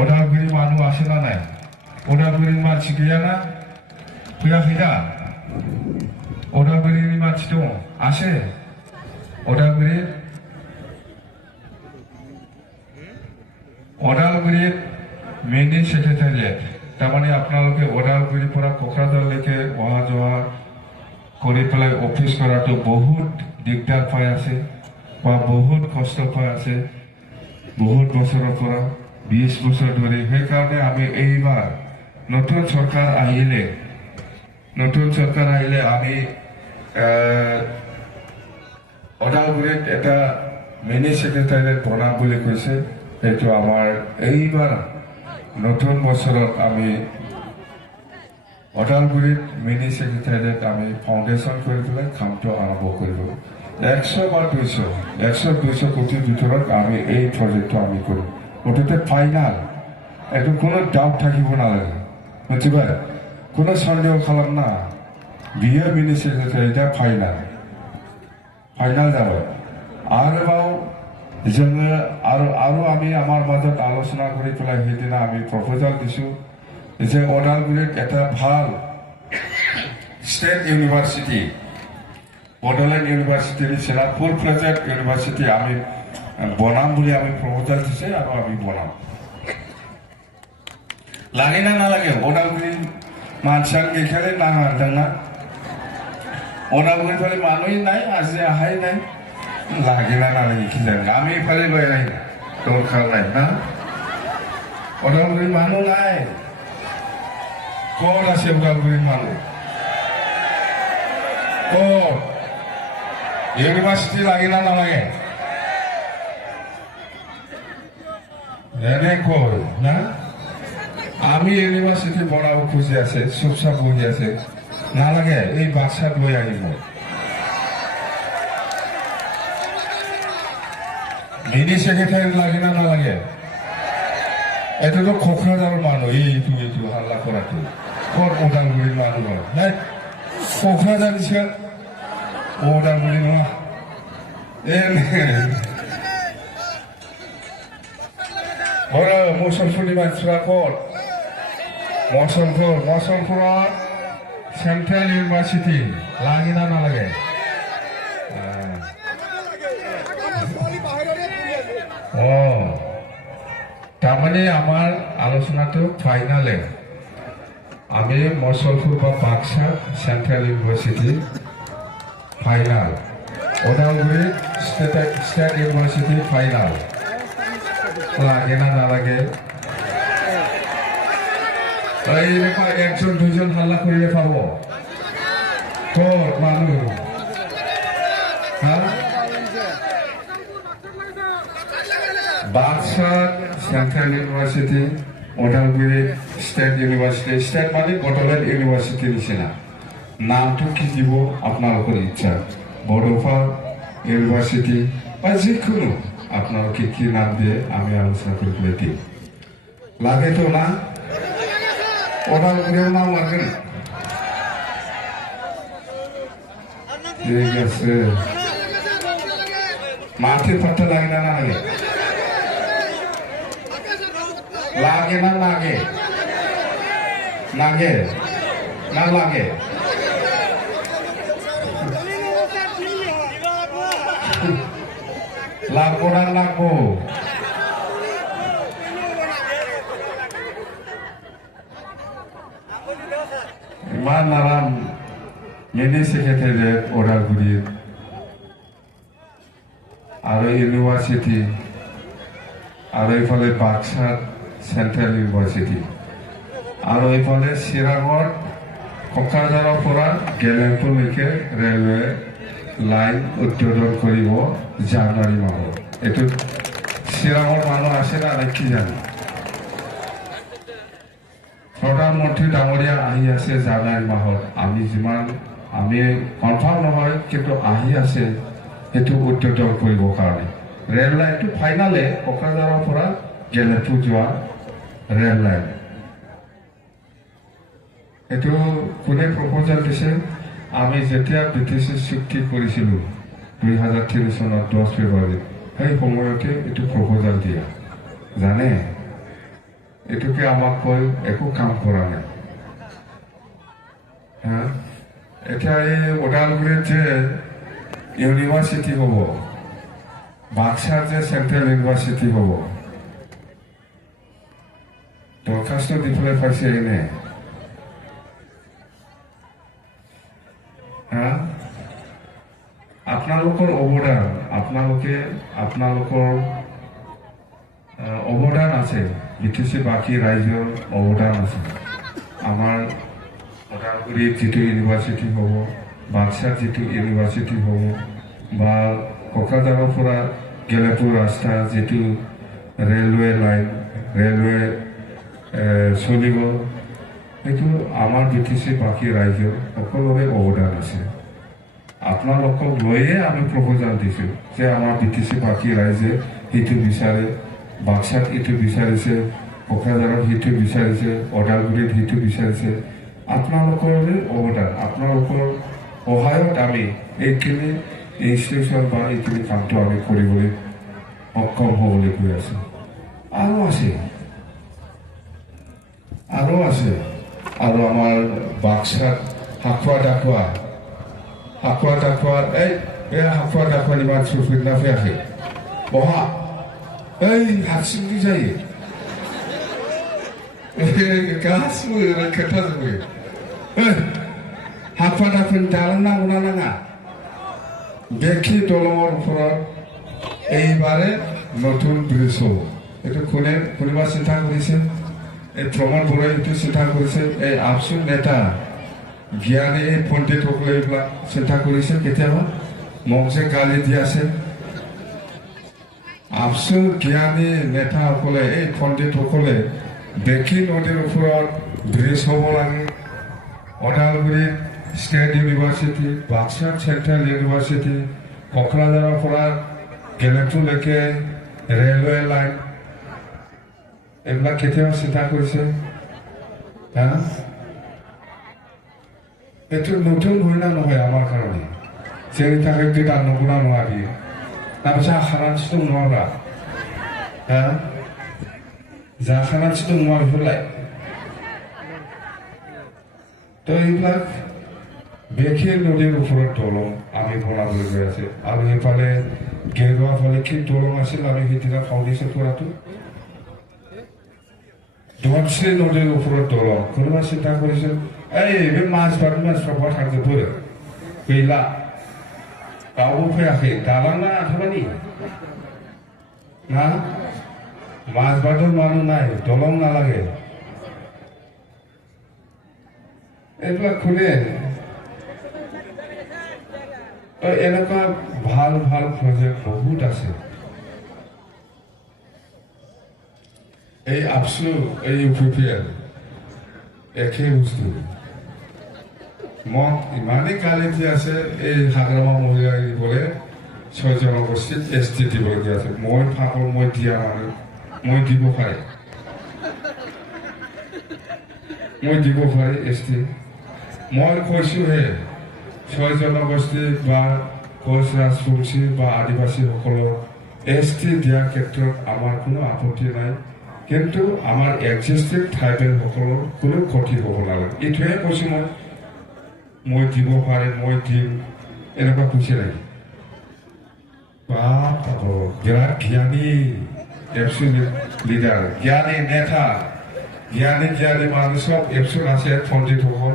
उदालगुरि मानु आसे ना नाय उदालगुरिनि मानसि गैया ना फैयाखै दा उदालगुरिनि मानसि दङ आसे उदालगुरि मेननि सेक्रेटारिएट तारमाने आपनालोके उदालगुरि পৰা কোকৰাঝাৰলৈকে অহা যোৱা কৰি পেলাই অফিস কৰাটো বহুত দিগদাৰ পাই আছে বা বহুত কষ্ট পাই আছে বহুত বছৰৰ পৰা 20 বছৰ ধৰি সেইকাৰণে আমি এইবাৰ নতুন সৰকাৰ আহিলে আমি ওদালগুৰিত এটা মিনি সেক্ৰেটাৰিয়েট বনাম বুলি কৈছে এইটো আমাৰ এইবাৰ নতুন বছৰত আমি ওদালগুৰিত মিনি সেক্ৰেটাৰিয়েট আমি ফাউন্ডেশন কৰি পেলাই কামটো আৰম্ভ কৰিব 100 বা 200 কোটিৰ ভিতৰত আমি এই প্ৰজেক্টটো আমি কৰিম ওটাতে ফাইনাল এটো কোনো ডাউট থাকিব নালাগে বুঝিবা কোনো সন্দেহ খালাম না বিয়ে মিনি সেক্রেটারিটা ফাইনাল যাবে আরবাও जोङो आरो আমি আমার মাজত আলোচনা কৰি পেলাই সেইদিনা আমি প্ৰপোজাল দিছো যে ওদালগুৰিত এটা ভাল স্টেট ইউনিভাৰ্সিটি বড়োলেণ্ড ইউনিভাৰ্সিটিৰ নিচিনা ফুল ফ্লেজেড ইউনিভাৰ্সিটি আমি বনাম বুলি আমি প্ৰপোজাল দিছে আৰু আমি বনাম লাগে না নালাগে ওদালগুৰি মানসাং গেখালে না হাৰদাংনা ওদালগুৰি ফালে মানুষই নাই আজি আহাই নাই লাগে না নালাগে কি জানি আমি ফালে লয় নাই দরকার নাই না ওদালগুৰি মানুষ নাই কত আছে ওদালগুৰিৰ মানুষ কত ইউনিভার্সিটি লাগে না নালাগে এনে কই না আমি ইউনিভার্সিটি বনাব খুঁজি আছে চুপচাপ বহি আছে নালাগে এই বাচ্চাত লৈ আহিব মিনি সেক্রেটারি লাগে না নালাগে এটা তো কোকরাঝারের মানুষ এইটু হাল্লা করাটো কত ওদালগুৰিৰ মানুষ নাই কোকৰাঝাৰ নিচিনা ওদালগুৰি নয় বড় মুসলপুরনি মানসিরা কত মুসলপুর সেন্ট্রাল ইউনিভার্সিটি লাগে না নালাগে তারমানে আমার আলোচনাটো ফাইনালে আমি মুসলপুর বা Baksa central university final Udalguri state university final লাগে না নালাগে এইরকম একজন দুজন হাল্লা করিলে পাব কত মানুষ Baksa central university Udalguri state university state মানে বড়োলেণ্ড ইউনিভাৰ্সিটি নিচিনা নামটো কি দিব আপোনালোকৰ ইচ্ছা বড়োফা ইউনিভার্সিটি বা যিকোনো আপনাকে কি নাম দিয়ে আমি আলোচনা করে ফেলে দিই লাগে তো না ওদালগুৰিৰ নাম লাগে না ঠিক আছে মাটির পাট্টা লাগে না লাগে লাগে না লাগে লাগে না লাগে লাগবো না লাগবো ইমান নারাম মিনি সেক্রেটারিয়েট ওদালগুৰিৰ আৰু ইউনিভাৰ্সিটি আৰু এইফালে বাক্সা সেন্ট্ৰাল ইউনিভাৰ্সিটি আৰু এইফালে চিৰাঙত কোকৰাঝাৰৰ পৰা গেলেমপুৰলৈকে ৰেলৱে লাইন উদ্বোধন কৰিব জানুৱাৰী মাহত এইটো চিৰাঙৰ মানুহ আছে না কি জানে প্ৰধানমন্ত্ৰী ডাঙৰিয়া আহি আছে জানুৱাৰী মাহত আমি কনফাৰ্ম নহয় কিন্তু আহি আছে এইটো উদ্বোধন কৰিবৰ কাৰণে ৰেল লাইনটো ফাইনালে কোকৰাঝাৰৰ পৰা গেলেমপুৰ যোৱা ৰেল লাইন এইটো কোনে প্ৰপোজাল দিছে আমি যেতিয়া বিটিসি চুক্তি কৰিছিলো 2003 চনত 10 ফেব্ৰুৱাৰী সেই সময়তে এইটো প্ৰপোজাল দিয়া জানে এইটোকে আমাক কৈ একো কাম কৰা নাই। এতিয়া এই ওদালগুৰিত যে ইউনিভাৰ্চিটি হ'ব, বাক্সাৰ যে চেণ্ট্ৰেল ইউনিভাৰ্চিটি হ'ব, দৰখাস্ত দি পেলাই পাইছে এনে। আপোনালোকৰ অৱদান, আপোনালোকৰ অৱদান আছে, BTC বাকী ৰাইজৰ অৱদান আছে। আমাৰ ওদালগুৰিত যিটো ইউনিভাৰ্চিটি হ'ব, বাক্সাৰ যিটো ইউনিভাৰ্চিটি হ'ব, বা কোকৰাঝাৰৰ পৰা গেলেপুৰ ৰাস্তা যিটো ৰেলৱে লাইন, ৰেলৱে চলিব, সেইটো আমাৰ BTC বাকী ৰাইজৰ সকলোৰে অৱদান আছে। আপোনালোকক লৈয়ে আমি প্ৰপ'জাল দিছোঁ যে আমাৰ BTC বাকী ৰাইজে সেইটো বিচাৰে, বাক্সাত এইটো বিচাৰিছে, কোকৰাঝাৰত সেইটো বিচাৰিছে, ওদালগুৰিত সেইটো বিচাৰিছে। আপোনালোকৰে অৱদান, আপোনালোকৰ সহায়ত আমি এইখিনি ইনষ্টিটিউশ্যন বা এইখিনি কামটো আমি কৰিবলৈ সক্ষম হ'বলৈ গৈ আছোঁ। আৰু আছে আৰু আমাৰ বাক্সাত হাকুৱা ডাকুৱা এই হাকুৱা ডাকুৱা ইমান চুফিনাফে আহে বহা এই হাरसिंनि जायो गासिबो खोन्थाजोबो। हाखुवा दाखुवानि दालां नांगौना नाङा? बेखि दलङৰ ওপৰত এইবাৰে নতুন ব্ৰিজ হ'ব। এইটো কোনোবা চিন্তা কৰিছে? এই প্ৰমোদ বৰাই এইটো চিন্তা কৰিছে? এই আপচু নেতা জ্ঞানী পণ্ডিতসকলে এইবিলাক চিন্তা কৰিছে কেতিয়াবা? মোক যে গালি দি আছে, আপচু জ্ঞানী নেতাসকলে, এই পণ্ডিতসকলে বেকী নদীৰ ওপৰত ব্ৰিজ হ'ব লাগে, ওদালগুৰিত ষ্টেট ইউনিভাৰ্চিটি, বাক্সাৰ চেণ্ট্ৰেল ইউনিভাৰ্চিটি, কোকৰাঝাৰৰ পৰা গেলেপুৰলৈকে ৰেলৱে লাইন, এইবিলাক কেতিয়াবা চিন্তা কৰিছে? এইটো নতুন হয় না নহয় আমাৰ কাৰণে? जोंनि थाखाय गोदान नंगौना नङा बियो? नाथाय जाखानानैसो दं नङाब्ला? जाखानानैसो दं नङा बेफोरलाय? তো এইবিলাক বেকী নদীৰ ওপৰত দলং আমি বনাবলৈ গৈ আছে। আৰু এইফালে গেৰুৱা ফালে কি দলং আছিল আমি সেইদিনা ফাউণ্ডেশ্যন কৰাটো? ধনশ্ৰী নদীৰ ওপৰত দলং। কোনোবা চিন্তা কৰিছিল? এই बे माजबाटनि मानसिफ्रा बहा थांजोबो? गैला, रावबो फैयाखै। दालांना आथाबानि ना माजबाटৰ মানুহ নাই, দলং নালাগে। এইবিলাক কোনে? তো এনেকুৱা ভাল ভাল প্ৰজেক্ট বহুত আছে। এই আপচু, এই UPPL একেই বস্তু। মোক ইমানেই গালি দি আছে, এই হাগ্ৰামা মহিলাই বোলে 6 জনগোষ্ঠীত ST দিবলগীয়া আছে। মই পাগল, মই দিয়া নাই, মই দিব পাৰে, ST। মই কৈছোঁহে 6 জনগোষ্ঠী বা কোচ ৰাজবংশী বা আদিবাসীসকলৰ ST দিয়াৰ ক্ষেত্ৰত আমাৰ কোনো আপত্তি নাই, কিন্তু আমাৰ এক্সিষ্টিং ট্ৰাইবেলসকলৰ কোনো ক্ষতি হ'ব নালাগে। এইটোহে কৈছোঁ মই দিব পাৰে, মই দিম, এনেকুৱা কৈছে নেকি? বিৰাট জ্ঞানী এপচু লিডাৰ, জ্ঞানী নেতা, জ্ঞানী মানুহ সব এপচুত আছে, পণ্ডিতসকল।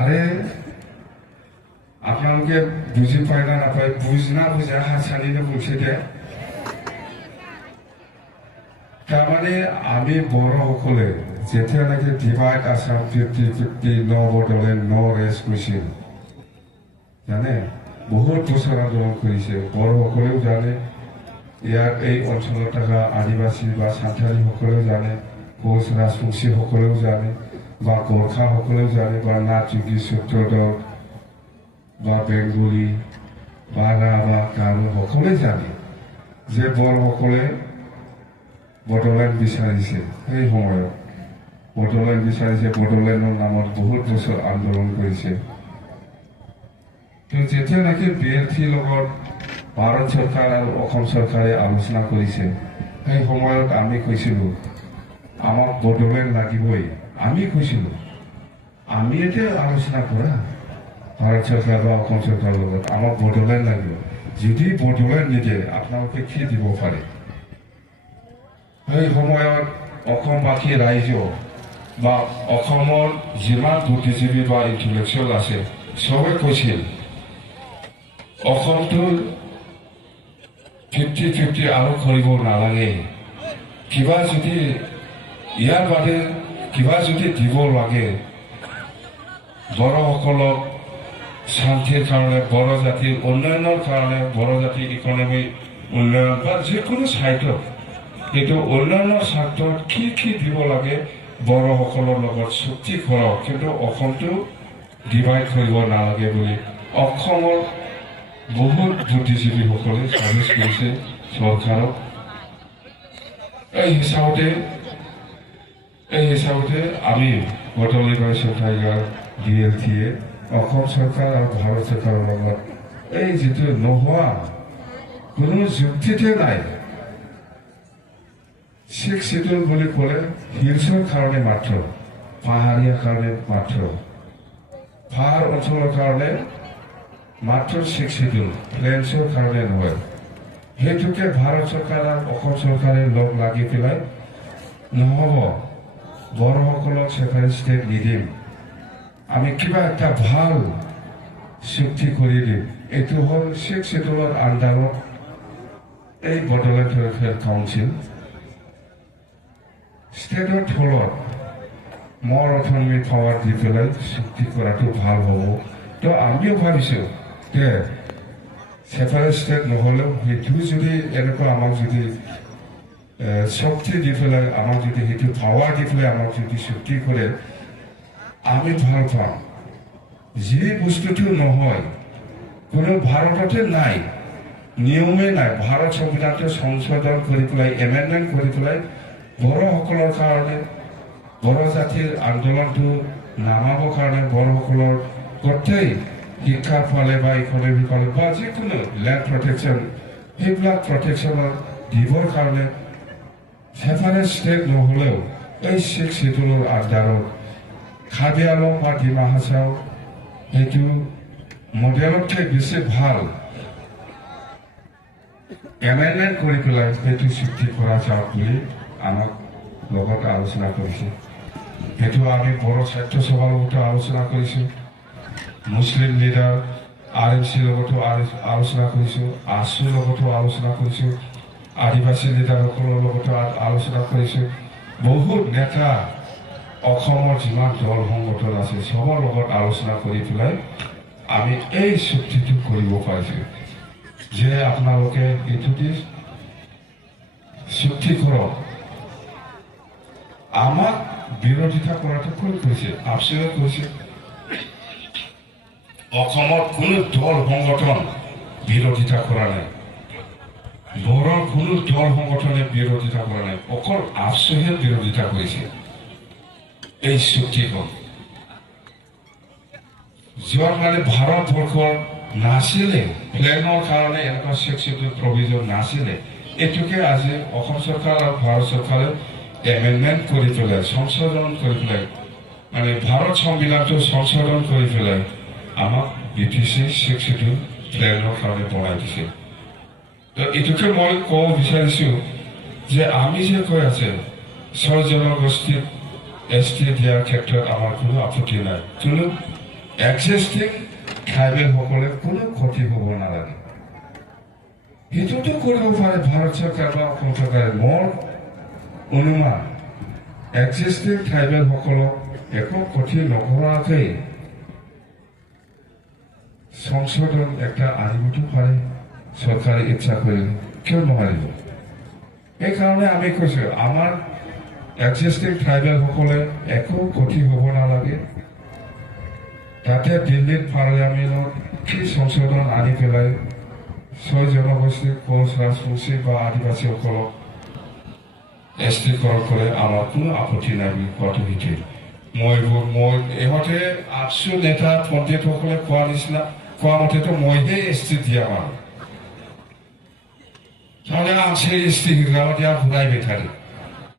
আৰে আপোনালোকে বুজি পায় না নাপায়? বুঝা হাতছানিনো বলছে দে। তাৰমানে আমি বড়োসকলে যেতিয়ালৈকে ডিভাইড আছাম 50-50 ন বড়োলেণ্ড ন ৰেছ কৈছিল, জানে বহুত বছৰ আন্দোলন কৰিছে। বড়োসকলেও জানে, ইয়াৰ এই অঞ্চলত থকা আদিবাসী বা সান্থালীসকলেও জানে, কোচ ৰাজবংশীসকলেও জানে, বা গোৰ্খাসকলেও জানে, বা নাথযোগী সূত্ৰধৰ বা বেংগলী বা ৰাভা গাৰো সকলোৱে জানে যে বড়োসকলে বড়োলেণ্ড বিচাৰিছে। সেই সময়ত বড়োলেণ্ড বিচাৰিছে, বড়োলেণ্ডৰ নামত বহুত বছৰ আন্দোলন কৰিছে। তো যেতিয়া নেকি BLTৰ লগত ভাৰত চৰকাৰ আৰু অসম চৰকাৰে আলোচনা কৰিছে সেই সময়ত আমি কৈছিলোঁ আমাক বড়োলেণ্ড লাগিবই আমি কৈছিলোঁ আমি এতিয়া আলোচনা কৰা ভাৰত চৰকাৰ বা অসম চৰকাৰৰ লগত আমাক বড়োলেণ্ড লাগিব যদি বড়োলেণ্ড নিদিয়ে আপোনালোকে কি দিব পাৰে সেই সময়ত অসমবাসী ৰাইজ বা অসমৰ যিমান বুদ্ধিজীৱী বা ইণ্টেলেকচুৱেল আছে চবে কৈছিল অসমটো 50-50 আৰু কৰিব নালাগে কিবা যদি ইয়াৰ বাদে কিবা যদি দিব লাগে বড়োসকলক শান্তিৰ কাৰণে বড়ো জাতিৰ উন্নয়নৰ কাৰণে বড়ো জাতিৰ ইকনমি উন্নয়ন বা যিকোনো চাইটত কিন্তু উন্নয়নৰ স্বাৰ্থত কি দিব লাগে বড়োসকলৰ লগত চুক্তি কৰক কিন্তু অসমটো ডিভাইড কৰিব নালাগে বুলি অসমৰ বহুত বুদ্ধিজীৱীসকলে চাজেষ্ট কৰিছে চৰকাৰক এই হিচাপতে আমি বড়ো লিবাৰেশ্যন টাইগাৰ BLTয়ে অসম চৰকাৰ আৰু ভাৰত চৰকাৰৰ লগত এই যিটো নোহোৱা কোনো যুক্তিতে নাই 6 শিডিউল বুলি ক'লে হিলছৰ কাৰণে মাত্ৰ পাহাৰীয়া কাৰণে মাত্ৰ পাহাৰ অঞ্চলৰ কাৰণে মাত্ৰ 6 শিডিউল প্লেন্সৰ কাৰণে নহয় সেইটোকে ভাৰত চৰকাৰ আৰু অসম চৰকাৰে লগ লাগি পেলাই নহ'ব বড়োসকলক ছেপাৰেট ষ্টেট নিদিম আমি কিবা এটা ভাল চুক্তি কৰি দিম এইটো হ'ল 6 শিডিউলৰ আণ্ডাৰত এই বড়োলেণ্ড ৱেলফেয়াৰ কাউন্সিল ষ্টেটৰ থলত মোৰ অথনমি পাৱাৰ দি পেলাই চুক্তি কৰাটো ভাল হ'ব তো আমিও ভাবিছোঁ যে ছেপাৰেট ষ্টেট নহ'লেও সেইটো যদি এনেকুৱা আমাক যদি শক্তি দি পেলাই আমাক যদি সেইটো পাৱাৰ দি পেলাই আমাক যদি চুক্তি কৰে আমি ভাল পাম যি বস্তুটো নহয় কোনো ভাৰততে নাই নিয়মে নাই ভাৰত সংবিধানটো সংশোধন কৰি পেলাই এমেণ্ডমেণ্ট কৰি পেলাই বড়োসকলৰ কাৰণে বড়ো জাতিৰ আন্দোলনটো নামাবৰ কাৰণে বড়োসকলৰ গোটেই শিক্ষাৰ ফালে বা ইকনমিৰ ফালে বা যিকোনো লেণ্ড প্ৰটেকশ্যন সেইবিলাক প্ৰটেকশ্যনৰ দিবৰ কাৰণে ছেপাৰেট ষ্টেট নহ'লেও এই 6 শিডিউলৰ আণ্ডাৰত কাৰ্বি আংলং বা ডিমা হাছাও সেইটো মডেলতকৈ বেছি ভাল এমেণ্ডমেণ্ট কৰি পেলাই সেইটো চুক্তি কৰা যাওক বুলি আমাক লগত আলোচনা কৰিছে সেইটো আমি বড়ো সাহিত্য সভাৰ লগতো আলোচনা কৰিছোঁ মুছলিম লিডাৰ RMCৰ লগতো আলোচনা কৰিছোঁ ASUৰ লগতো আলোচনা কৰিছোঁ আদিবাসী লিডাৰসকলৰ লগতো আলোচনা কৰিছোঁ বহুত নেতা অসমৰ যিমান দল সংগঠন আছে চবৰ লগত আলোচনা কৰি পেলাই আমি এই চুক্তিটো কৰিব পাৰিছোঁ যে আপোনালোকে এইটোতে চুক্তি কৰক আমাক বিৰোধিতা কৰাটো কোন কৈছে আপচিয়ে কৈছে অসমৰ কোনো দল সংগঠন বিৰোধিতা কৰা নাই বড়োৰ কোনো দল সংগঠনে বিৰোধিতা কৰা নাই অকল আপচিয়ে বিৰোধিতা কৰিছে এই চুক্তিখন য'ত মানে ভাৰতবৰ্ষৰ নাছিলে প্লেনৰ কাৰণে এনেকুৱা 6 শিডিউল প্ৰভিজন নাছিলে এইটোকে আজি অসম চৰকাৰ আৰু ভাৰত চৰকাৰে এমেণ্ডমেণ্ট কৰি পেলাই সংশোধন কৰি পেলাই মানে ভাৰত সংবিধানটো সংশোধন কৰি পেলাই আমাক BTC 6 শিডিউল প্লেনৰ কাৰণে বনাই দিছে তো এইটোকে মই ক'ব বিচাৰিছোঁ যে আমি যে কৈ আছে 6 জনগোষ্ঠীক ST দিয়াৰ ক্ষেত্ৰত আমাৰ কোনো আপত্তি নাই কোনো এক্সিষ্টিং ট্ৰাইবেলসকলে কোনো ক্ষতি হ'ব নালাগে সেইটোতো কৰিব পাৰে ভাৰত চৰকাৰ বা অসম চৰকাৰে মোৰ অনুমান এক্সিষ্টিং ট্ৰাইবেলসকলক একো ক্ষতি নকৰাকৈ সংশোধন একটা আনিবতো পাৰে চৰকাৰে ইচ্ছা কৰিলে কিয় নোৱাৰিব এইকাৰণে আমি কৈছোঁ আমাৰ এক্সিষ্টিং ট্ৰাইবেলসকলে একো ক্ষতি হ'ব নালাগে তাতে দিল্লীত পাৰ্লিয়ামেণ্টত কি সংশোধন আনি পেলাই 6 জনগোষ্ঠীৰ কোচ ৰাজবংশী বা আদিবাসীসকলক ST কৰে আমাৰ কোনো আপত্তি নাই বুলি কোৱাটো সেইটোৱে মই ইহঁতে আপচু নেতা পণ্ডিতসকলে কোৱা নিচিনা কোৱা মতেতো মইহে এছ টি দিয়া মানুহ তাৰমানে আন সেই এছ টি হিৰাও দিয়া ঘূৰাইবাय थादों